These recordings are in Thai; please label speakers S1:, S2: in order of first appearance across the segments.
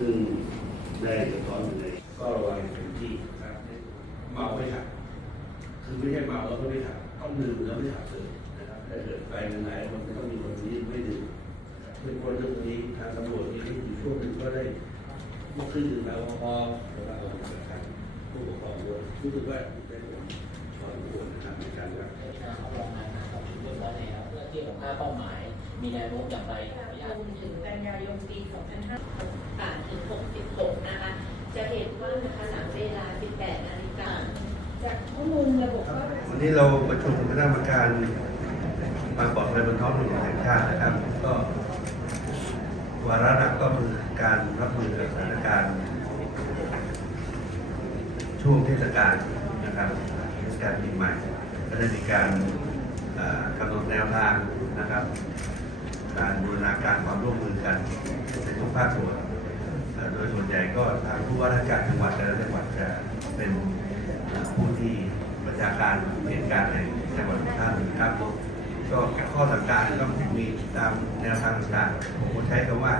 S1: ซึ่งได้สะท้อนอยู่ในก็ระวังเต็มที่นะครับเมาไม่ขับคือไม่ใช่เมาแล้วก็ไม่ขับต้องดื่มแล้วไม่ขับเลยนะครับถ้าเกิดไปไหนมันไม่ต้องมีคนนี้ไม่ดื่มเป็นคนเรื่องนี้ทางตำรวจมีอยู่ช่วงหนึ่งก็ได้ลุกขึ้นดื่มแอลกอฮอล์ระหว่างการผู้ปกครองด้วยรู้สึกว่าได้ผลพอสมควรนะครับในการรับ
S2: เขาลองงานนะครับเรียบร้อยแล้วเพื่อเทียบกับค่าเป้าหมาย มีแนวโน้มอย่างไรขออนุญาต
S3: รวมถึงกันยายนปี 2568ถึง 66 นะคะ จะเห็นว่านะคะหลังเวลา 18 นาฬิกาจากข้อมูลระบบก็
S1: วันนี้เราประชุมคณะกรรมการมาปลอดภัยบนท้องถนนแห่งชาตินะครับ ก็วาระหลักก็คือการรับมือกับสถานการณ์ช่วงเทศกาลนะครับเทศกาลปีใหม่ก็ได้มีการกำหนดแนวทางนะครับ การบูรณาการความร่วมมือกันในทุกภาคส่วนโดยส่วนใหญ่ก็ทางผู้ว่าราชการจังหวัดแต่ละจังหวัดจะเป็นผู้ที่ประชาการเหตุการณ์ในจังหวัดท่านครับก็ข้อสั่งการก็มีตามแนวทางต่างๆผมใช้คำว่า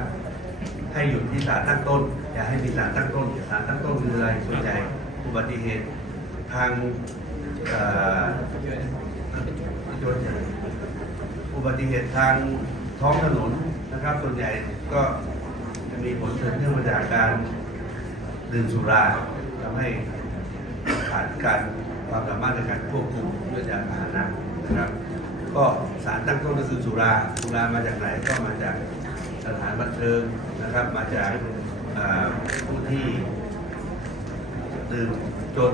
S1: ให้หยุดที่สารตั้งต้น อย่าให้มีสารตั้งต้นสารตั้งต้นคืออะไรส่วนใหญ่อุบัติเหตุทางอุบัติเหตุทาง ท้องถนนนะครับ ส่วนใหญ่ก็จะมีผลสืบเนื่องมาจากการดื่มสุราทำให้ขาดการความสามารถในการควบคุมด้วยยาพาหนะนะครับ ก็สารตั้งต้นก็คือสุราสุรามาจากไหนก็มาจากสถานบันเทิงนะครับ มาจากผู้ที่ดื่มจน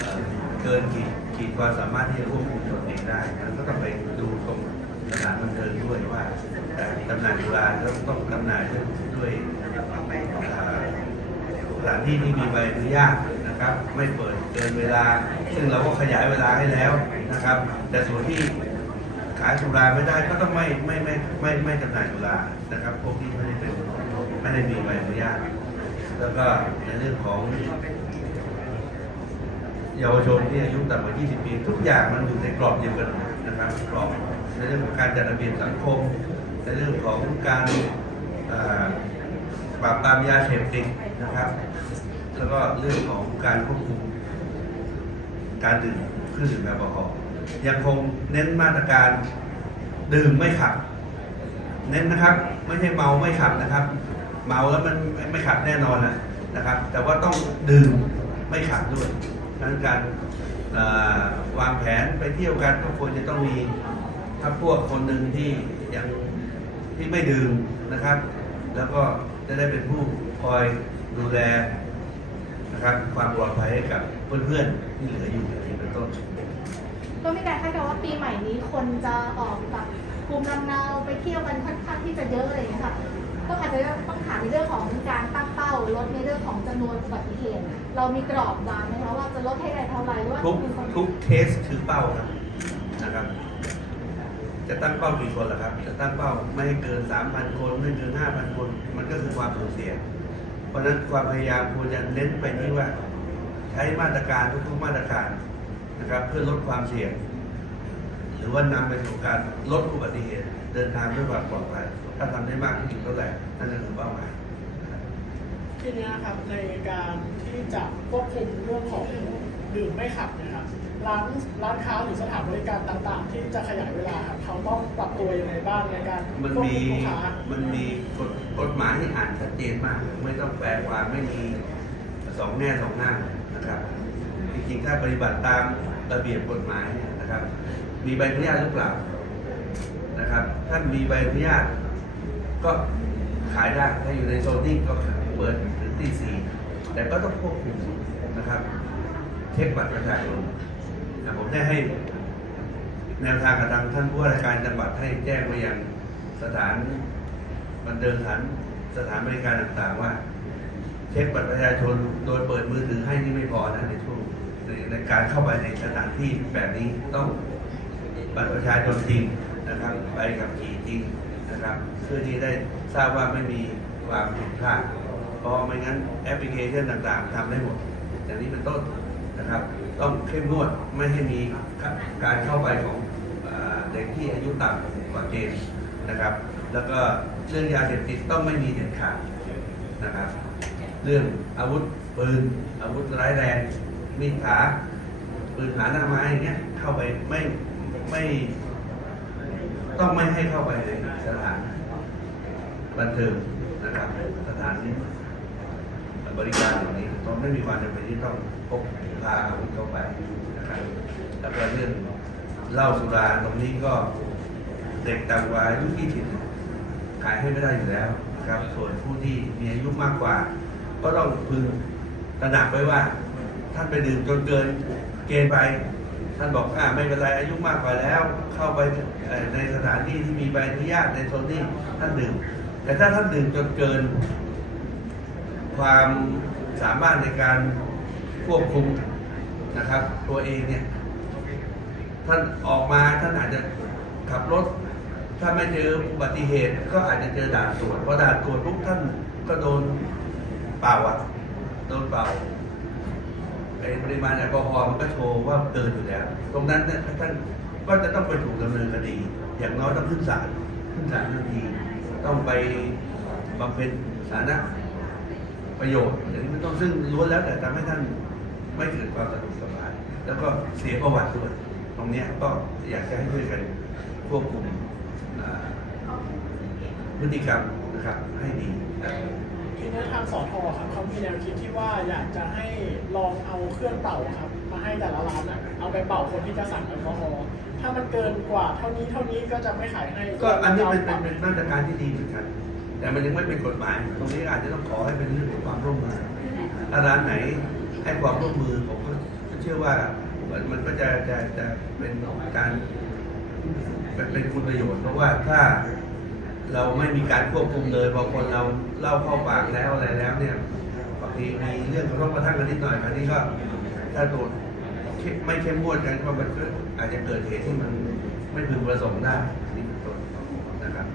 S1: เอ่อเกินขีดขีดความสามารถที่จะควบคุมตนเองได้นั้นก็ต้องไปดูตรง สถานบันเทิงด้วยว่าการจำหน่ายสุราต้องต้องจำหน่ายด้วยสถานที่ที่มีใบอนุญาตนะครับ ไม่เปิดเกินเวลา ซึ่งเราก็ขยายเวลาให้แล้วนะครับ แต่ส่วนที่ขายสุราไม่ได้ก็ต้องไม่ไม่ไม่ไม่ไม่จำหน่ายสุรานะครับพวกที่ไม่ได้เป็นไม่ได้มีใบอนุญาตแล้วก็ในเรื่องของเยาวชนที่อายุต่ำกว่า 20 ปี ทุกอย่างมันอยู่ในกรอบเดียวกันนะครับกรอบ ในเรื่องของการจัดระเบียบสังคม ในเรื่องของการปราบปรามยาเสพติดนะครับ แล้วก็เรื่องของการควบคุมการดื่มเครื่องดื่มแอลกอฮอล์ยังคงเน้นมาตรการดื่มไม่ขับ เน้นนะครับ ไม่ใช่เมาไม่ขับนะครับ เมาแล้วมันไม่ขับแน่นอนนะนะครับ แต่ว่าต้องดื่มไม่ขับด้วยดังนั้นการวางแผนไปเที่ยวกันก็ควรจะต้องมี ถ้าพวกคนหนึ่งที่ยังที่ไม่ดื่มนะครับ แล้วก็จะได้เป็นผู้คอยดูแลนะครับความปลอดภัยให้กับเพื่อนๆที่เหลืออยู่อย่างนี้เป็นต้น
S4: ก็มีการคาดการณ์ว่าปีใหม่นี้คนจะออกแบบภูมิลำเนาไปเที่ยวกันค่อนข้างที่จะเยอะอะไรอย่างเงี้ยค่ะก็อาจจะต้องถามในเรื่องของการตั้งเป้าลดในเรื่องของจำนวนอุบัติเหตุเรามีกรอบวางไหมคะว่าจะลดให้ได้เท่าไหร่หรือว่า
S1: ทุก
S4: มีคน
S1: ทุกเคสคือเป้าครับนะครับ จะตั้งเป้ากี่คนล่ะครับ จะตั้งเป้าไม่ให้เกิน 3,000 คนไม่เกิน 5,000 คน มันก็คือความสูญเสีย เพราะฉะนั้นความพยายามควรจะเน้นไปที่ว่า ใช้มาตรการทุกๆมาตรการนะครับ เพื่อลดความเสี่ยง หรือว่านำไปสู่การลดอุบัติเหตุ เดินทางด้วยความปลอดภัยถ้าทำได้มากที่สุดเท่าไหร่นั่นคือเป้าหมาย
S5: ทีนี้ครับในการที่จะควบคุมเรื่องของดื่มไม่ขับเนะครับ ร้านร้านค้าหรือสถานบริการต่างๆ ที่จะขยายเวลาครับเขาต้องปรับตัวยังไงบ้างในการ
S1: มัน
S5: ควบ
S1: มี
S5: คุมลูกค้า
S1: มันมีกฎกฎหมายที่อ่านชัดเจนมาก ไม่ต้องแปลความไม่มีสองแง่สองหน้านะครับ จริงๆ ถ้าปฏิบัติตามระเบียบกฎหมายเนี่ยนะครับ มีใบอนุญาตหรือเปล่านะครับ ถ้ามีใบอนุญาตก็ขายได้ถ้าอยู่ในโซนนิ่งก็เปิดถึงตีสี่แต่ก็ต้องควบคุมนะครับ เช็คบัตรประชาชนนะ ผมได้ให้แนวทางกับทางท่านผู้ว่าราชการจังหวัดให้แจ้งไปยังสถานบันเทิงสถานสถานบริการต่างๆ ว่า เช็คบัตรประชาชนโดยเปิดมือถือให้นี่ไม่พอนะในช่วงในการเข้าไปในสถานที่แบบนี้ต้องบัตรประชาชนจริงนะครับใบขับขี่จริงนะครับเพื่อที่ได้ทราบว่าไม่มีความผิดพลาดเพราะไม่งั้นแอปพลิเคชันต่างๆทำได้หมดอย่างนี้เป็นต้น นะครับ ต้องเข้มงวดไม่ให้มีการเข้าไปของเด็กที่อายุต่ำกว่าเกณฑ์นะครับ แล้วก็เรื่องยาเสพติดต้องไม่มีเด็ดขาดนะครับนะครับ เรื่องอาวุธปืนอาวุธร้ายแรงมีดผาปืนผาหน้าไม้อย่างเงี้ยเข้าไปไม่ไม่ ต้องไม่ให้เข้าไปในสถานบันเทิงนะครับสถานที่ บริการอย่างนี้ต้องไม่มีความจำเป็นที่ต้องพกพาอาวุธเข้าไปนะครับแล้วก็เรื่องเหล้าสุราตรงนี้ก็เด็กต่ำกว่าอายุ20ขายให้ไม่ได้อยู่แล้วนะครับ ส่วนผู้ที่มีอายุมากกว่า ก็ต้องพึงตระหนักไว้ว่า ท่านไปดื่มจนเกินเกณฑ์ไป ท่านบอกอ่าไม่เป็นไรอายุมากกว่าแล้ว เข้าไปในสถานที่ที่มีใบอนุญาตในโซนนี้ท่านดื่ม แต่ถ้าท่านดื่มจนเกิน ความสามารถในการควบคุมนะครับ ตัวเองเนี่ยท่านออกมาท่านอาจจะขับรถ ถ้าไม่เจออุบัติเหตุ ก็อาจจะเจอด่านตรวจพอด่านตรวจปุ๊บท่านก็โดนเป่าอะโดนเป่าไอ้ปริมาณแอลกอฮอล์มันก็โชว์ว่าเกินอยู่แล้ว ตรงนั้นเนี่ยท่านก็จะต้องไปถูกดำเนินคดี อย่างน้อยต้องขึ้นศาลขึ้นศาลทันที ต้องไปบำเพ็ญฐานะ ประโยชน์อย่างนี้ไม่ต้องซึ่งล้วนแล้วแต่ทำให้ท่านไม่เกิดความสะดวกสบาย แล้วก็เสียประวัติด้วยตรงเนี้ยก็อยากจะให้ช่วยกันควบคุมอ่าพฤติกรรมนะครับให้ดีนะครับ
S5: ทีนี้ทางสอทอครับเขามีแนวคิดที่ว่าอยากจะให้ลองเอาเครื่องเป่าครับ มาให้แต่ละร้านอะเอาไปเป่าคนที่จะสั่งแอลกอฮอล์ถ้ามันเกินกว่าเท่านี้เท่านี้ก็จะไม่ขายให้
S1: ก็อันนี้เป็นเป็นเป็นมาตรการที่ดีเหมือนกัน แต่มันยังไม่เป็นกฎหมาย ตรงนี้อาจจะต้องขอให้เป็นเรื่องของความร่วมมือถ้าร้านไหนให้ความร่วมมือผมก็เชื่อว่ามันมันก็จะจะจะเป็นการเป็นคุณประโยชน์เพราะว่าถ้าเราไม่มีการควบคุมเลยพอคนเราเล่าเข้าปากแล้วอะไรแล้วเนี่ยบางทีมีเรื่องกระทบกระทั่งกันนิดหน่อยคราวนี้ก็ถ้าตรวจไม่เข้มงวดกันก็มันก็อาจจะเกิดเหตุที่มันไม่พึงประสงค์ได้นี่เป็นต้นนะครับ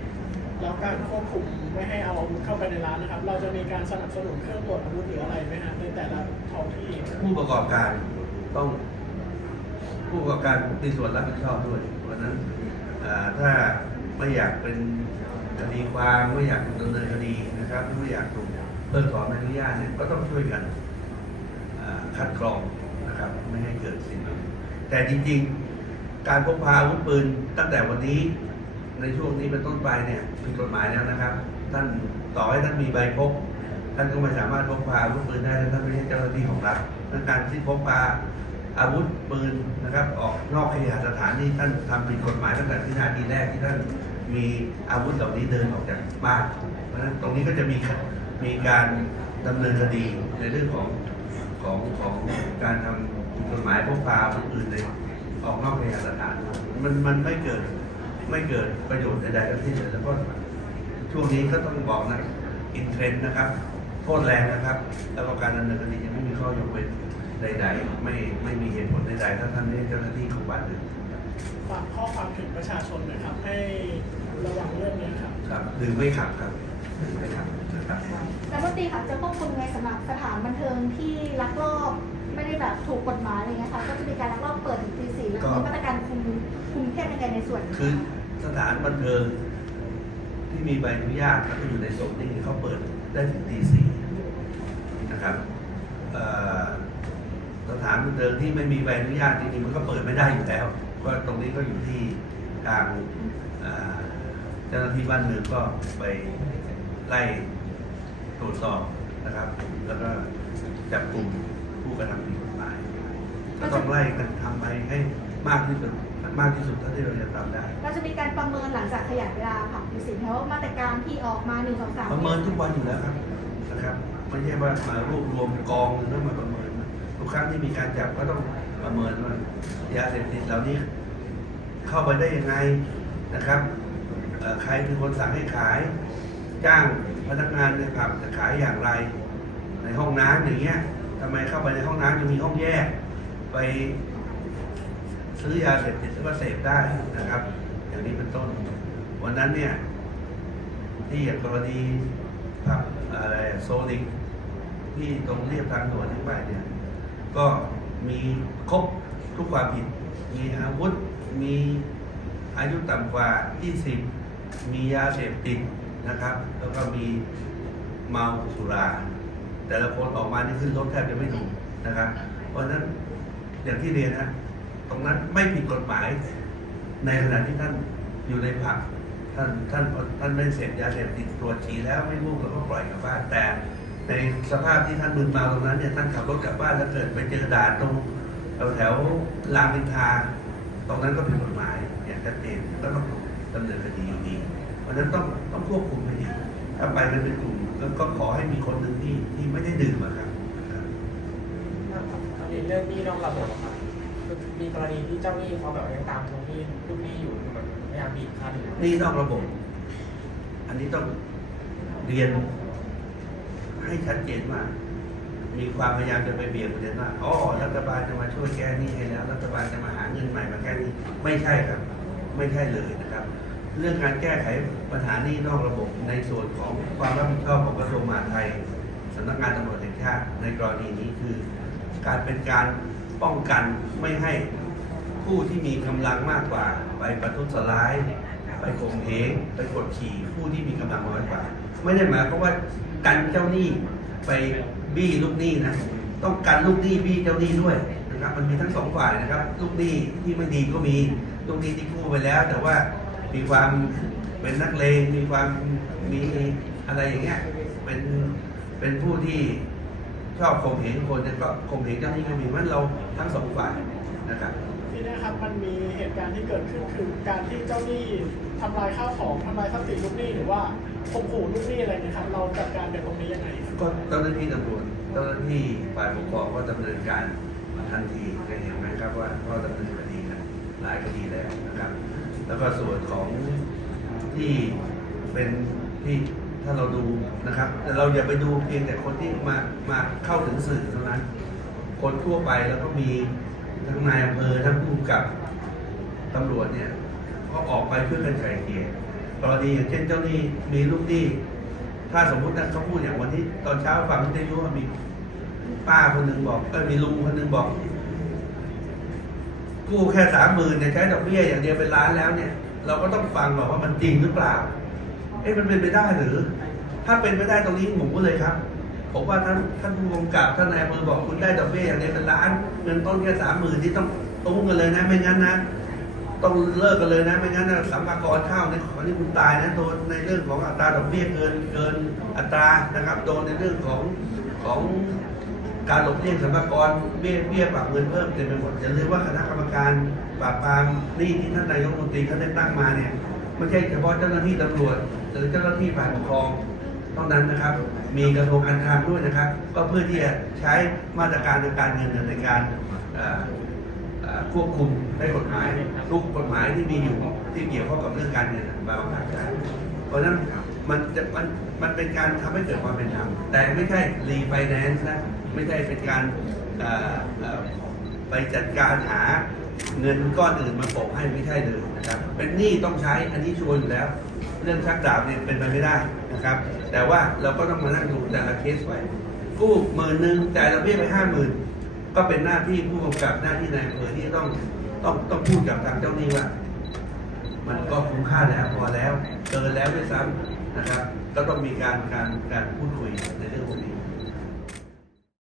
S5: แล้วการควบคุมไม่ให้เอาอาวุธเข้าไปในร้านนะครับ เราจะมีการสนับสนุนเครื่องตรวจอาวุธหรืออะไรไหมฮะในแต่ละท้องที่
S1: ผู้ประกอบการต้อง ผู้ประกอบการมีส่วนรับผิดชอบด้วยเพราะฉะนั้นอ่าถ้าไม่อยากเป็นคดีความไม่อยากถูกดำเนินคดีนะครับ ไม่อยากถูกเพิกถอนใบอนุญาตเนี่ยก็ต้องช่วยกันอ่าคัดกรองนะครับ ไม่ให้เกิดสิ่งนั้แต่จริงๆ การพกพาอาวุธปืนตั้งแต่วันนี้ ในช่วงนี้เป็นต้นไปเนี่ยผิดกฎหมายแล้วนะครับ ท่านต่อให้ท่านมีใบพก ท่านก็ไม่สามารถพกพาอาวุธปืนได้ถ้าท่านไม่ใช่เจ้าหน้าที่ของรัฐดังการที่พกพาอาวุธปืนนะครับ ออกนอกเคหสถานนี่ท่านทำผิดกฎหมายตั้งแต่วินาทีแรกที่ท่านมีอาวุธเหล่านี้เดินออกจากบ้าน เพราะฉะนั้นตรงนี้ก็จะมีมีการดำเนินคดีในเรื่องของของของการทำผิดกฎหมายพกพาอาวุธปืนในออกนอกเคหสถาน มันมันไม่เกิด ไม่เกิดประโยชน์ใดๆทั้งสิ้นเลยแล้วก็ช่วงนี้ก็ต้องบอกนะอินเทรนด์นะครับ โทษแรงนะครับ แล้วก็การดำเนินคดียังไม่มีข้อยกเว้นใด ๆ ไม่ไม่มีเหตุผลใดๆถ้าท่านไม่ใช่เจ้าหน้าที่ของบ้านเลย
S5: ฝากข้อความถึงประชาชนนะครับ ให้ระวังเรื่องนี้ครับ
S1: ครับดื่มไม่ขับครับดื่มไม่ขับนะครับ
S4: แล้วปกติค่ะจะควบคุมไงสำหรับสถานบันเทิงที่ลักลอบ ไม่ได้แบบถูกกฎหมายอะไรเงี้ยค่ะก็จะมีการลักลอบเปิดถึงตีสี่แล้วมีมาตรการ นยังไงในส่วนนี้
S1: คือสถานบันเทิงที่มีใบอนุญาตแล้วก็อยู่ในโซนนี้เขาเปิดได้ถึงตีสี่นะครับสถานบันเทิงที่ไม่มีใบอนุญาตจริงๆมันก็เปิดไม่ได้อยู่แล้วก็ตรงนี้ก็อยู่ที่ทางเอ่อเจ้าหน้าที่บ้านเมืองก็ไปไล่ตรวจสอบนะครับ แล้วก็จับกลุ่มผู้กระทำผิดกฎหมายก็ต้องไล่กันทำไปให้มากที่สุด มากที่สุดเท่าที่เราจะทำได้
S4: เราจะมีการประเมินหลังจากขยายเวลาค่ะตีสี่เพราะว่ามาตรการที่ออกมาหนึ่งสองสาม
S1: ประเมินทุกวันอยู่แล้วครับนะครับไม่ใช่ว่ามารวบรวมกองหรือต้องมาประเมินทุกครั้งที่มีการจับก็ต้องประเมินว่ายาเสพติดเหล่านี้ เข้าไปได้ยังไงนะครับเอ่อใครเป็นคนสั่งให้ขาย จ้างพนักงานในผับจะขายอย่างไร ในห้องน้ำอย่างเงี้ยทำไมเข้าไปในห้องน้ำจะมีห้องแยก ไป ซื้อยาเสพติดแล้วก็เสพได้นะครับ อย่างนี้เป็นต้น วันนั้นเนี่ย ที่อย่างกรณีผับอะไรโซลิกที่ตรงเรียบทางด่วนที่ไปเนี่ย ก็มีครบทุกความผิด มีอาวุธ มีอายุต่ำกว่า 20 มียาเสพติดนะครับ แล้วก็มีเมาสุรา แต่ละคนออกมานี่ขึ้นรถแทบจะไม่ถูกนะครับ เพราะฉะนั้นอย่างที่เรียนนะ ตรงนั้นไม่ผิดกฎหมาย ในขณะที่ท่านอยู่ในผับท่านท่านท่านไม่เสพยาเสพติดตรวจฉี่แล้วไม่รู้แล้วก็ปล่อยกลับบ้านแต่ ในสภาพที่ท่านมึนเมาตรงนั้นเนี่ยท่านขับรถกลับบ้านแล้วเกิดไปเจอด่านตรงแถวแถวรามอินทราตรงนั้นก็ผิดกฎหมายอย่างชัดเจนก็ต้องดำเนินคดีอยู่ดีเพราะฉะนั้นต้องต้องควบคุมให้ดีถ้าไปกันเป็นกลุ่มก็ขอให้มีคนหนึ่งที่ที่ไม่ได้ดื่มอะครับ
S6: เรื่องนี้นอกระบบอะครับ มีกรณีที่เจ้าหนี้เขาแบบยังตามทวงหนี้ลูกหนี้อยู่เหมือนพยายามบีบคั้น
S1: นี่นอกระบบ อันนี้ต้องเรียน ให้ชัดเจนว่า มีความพยายามจะไปเบี่ยงประเด็นว่าอ๋อรัฐบาลจะมาช่วยแก้หนี้ให้แล้ว รัฐบาลจะมาหาเงินใหม่มาแก้หนี้ไม่ใช่ครับ ไม่ใช่เลยนะครับ เรื่องการแก้ไขปัญหาหนี้นอกระบบในส่วนของความรับผิดชอบของกระทรวงมหาดไทยสำนักงานตำรวจแห่งชาติในกรณีนี้คือ การเป็นการ ป้องกันไม่ให้ผู้ที่มีกำลังมากกว่า ไปประทุษร้าย ไปข่มเหงไปกดขี่ผู้ที่มีกำลังน้อยกว่า ไม่ได้หมายความว่ากันเจ้าหนี้ไปบี้ลูกหนี้นะต้องกันลูกหนี้บี้เจ้าหนี้ด้วยนะครับ มันมีทั้งสองฝ่ายนะครับ ลูกหนี้ที่ไม่ดีก็มีลูกหนี้ที่กู้ไปแล้ว แต่ว่ามีความเป็นนักเลงมีความมีอะไรอย่างเงี้ยเป็นเป็นผู้ที่ ชอบข่มเหงคนเนี่ยก็ข่มเหงเจ้าหนี้ก็มีมันเราทั้งสองฝ่ายนะครับ
S5: ทีนี้ครับมันมีเหตุการณ์ที่เกิดขึ้นคือการที่เจ้าหนี้ทำลายข้าวของทำลายทรัพย์สินลูกหนี้หรือว่าข่มขู่ลูกหนี้อะไรเนะครับ เราจัดการกับตรงนี้ยังไงครับ
S1: ก็เจ้าหน้าที่ตำรวจเจ้าหน้าที่ฝ่ายปกครองก็ดำเนินการทันทีจะเห็นไหมครับว่าก็ดำเนินคดีกันหลายคดีแล้วนะครับ แล้วก็ส่วนของที่เป็นที่ ถ้าเราดูนะครับ แต่เราอย่าไปดูเพียงแต่คนที่มามาเข้าถึงสื่อเท่านั้น คนทั่วไปแล้วก็มีทั้งนายอำเภอทั้งผู้กำกับตำรวจเนี่ยก็ออกไปเพื่อกันไกลเกลี่ยกรณีอย่างเช่นเจ้าหนี้มีลูกหนี้ถ้าสมมุตินะเขาพูดอย่างวันนี้ตอนเช้าฟังวิทยุว่ามีป้าคนหนึ่งบอกก็มีลุงคนหนึ่งบอกกู้แค่สามหมื่นเนี่ยใช้ดอกเบี้ยอย่างเดียวเป็นล้านแล้วเนี่ย เราก็ต้องฟังก่อนว่ามันจริงหรือเปล่า เอ๊ะมันเป็นไปได้หรือ ถ้าเป็นไปได้ตรงนี้ผมก็เลยครับ ผมว่าท่านท่านผู้กำกับท่านนายอำเภอบอกคุณได้ดอกเบี้ยอย่างเดียเป็นล้านเงินต้นแค่สามหมื่นที่ต้องตุ้งกันเลยนะไม่งั้นนะต้องเลิกกันเลยนะไม่งั้นนะสัมภากรข้าวในของที่คุณตายนะโดนในเรื่องของอัตราดอกเบี้ยเกินเกินอัตรานะครับโดนในเรื่องของของการหลบเลี่ยงสัมภากรเบี้ยเบี้ยปรับเงินเพิ่มเต็มไปหมดอย่าลืมว่าคณะกรรมการปราบปรามนี้ที่ท่านนายกรัฐมนตรีเขาได้ตั้งมาเนี่ยไม่ใช่เฉพาะเจ้าหน้าที่ตำรวจหรือเจ้าหน้าที่ฝ่ายปกครอง เท่านั้นนะครับ มีกระทรวงการคลังด้วยนะครับ ก็เพื่อที่จะใช้มาตรการทางการเงินในการควบคุมให้กฎหมายทุกกฎหมายที่มีอยู่ที่เกี่ยวข้องกับเรื่องการเงินมาบังคับใช้เพราะนั้นมันจะมันมันเป็นการทำให้เกิดความเป็นธรรมแต่ไม่ใช่รีไฟแนนซ์นะไม่ใช่เป็นการไปจัดการหา เงินก้อนอื่นมาโปะให้ไม่ใช่เลยนะครับ เป็นหนี้ต้องใช้อันนี้ชัวร์อยู่แล้ว เรื่องชักดาบเนี่ยเป็นไปไม่ได้นะครับ แต่ว่าเราก็ต้องมานั่งดูแต่ละเคสไปกู้หมื่นหนึ่งจ่ายดอกเบี้ยไปห้าหมื่นก็เป็นหน้าที่ผู้กำกับหน้าที่นายอำเภอที่ต้องต้องต้องพูดกับทางเจ้าหนี้ว่า มันก็คุ้มค่าแล้วพอแล้วเกินแล้วด้วยซ้ำนะครับ ก็ต้องมีการการการพูดคุยในเรื่องพวกนี้